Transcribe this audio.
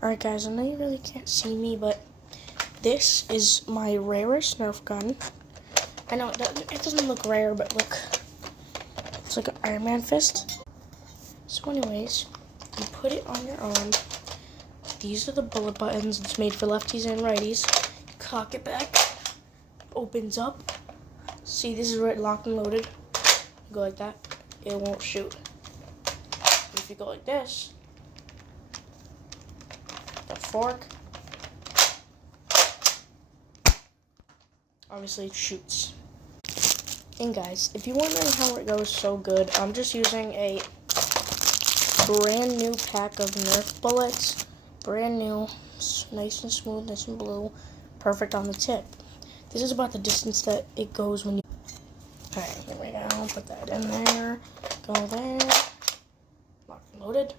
Alright guys, I know you really can't see me, but this is my rarest Nerf gun. I know it doesn't look rare, but look, it's like an Iron Man fist. So anyways, you put it on your arm. These are the bullet buttons. It's made for lefties and righties. You cock it back, opens up. See, this is where it locked and loaded. You go like that, it won't shoot. If you go like this, the fork, obviously it shoots. And guys, if you're wondering how it goes so good, I'm just using a brand new pack of Nerf bullets. Brand new, nice and smooth, nice and blue, perfect on the tip. This is about the distance that it goes when you... Alright, here we go, put that in there, go there, locked and loaded.